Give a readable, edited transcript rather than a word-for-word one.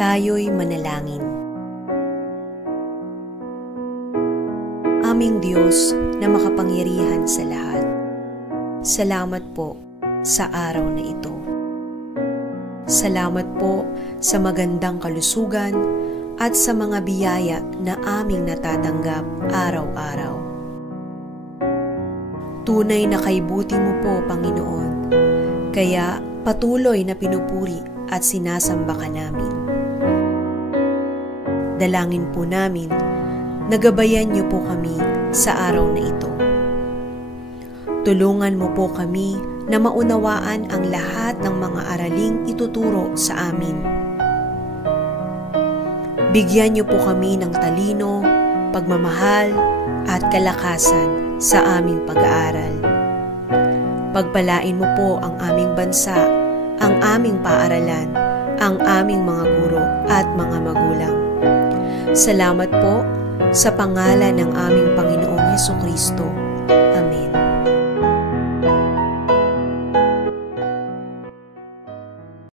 Tayo'y manalangin. Aming Diyos na makapangyarihan sa lahat, salamat po sa araw na ito. Salamat po sa magandang kalusugan at sa mga biyaya na aming natatanggap araw-araw. Tunay na kaibuti mo po, Panginoon, kaya patuloy na pinupuri at sinasamba ka namin. Dalangin po namin, nagabayan niyo po kami sa araw na ito. Tulungan mo po kami na maunawaan ang lahat ng mga araling ituturo sa amin. Bigyan niyo po kami ng talino, pagmamahal at kalakasan sa aming pag-aaral. Pagpalain mo po ang aming bansa, ang aming paaralan, ang aming mga guro at mga magulang. Salamat po sa pangalan ng aming Panginoong Hesukristo.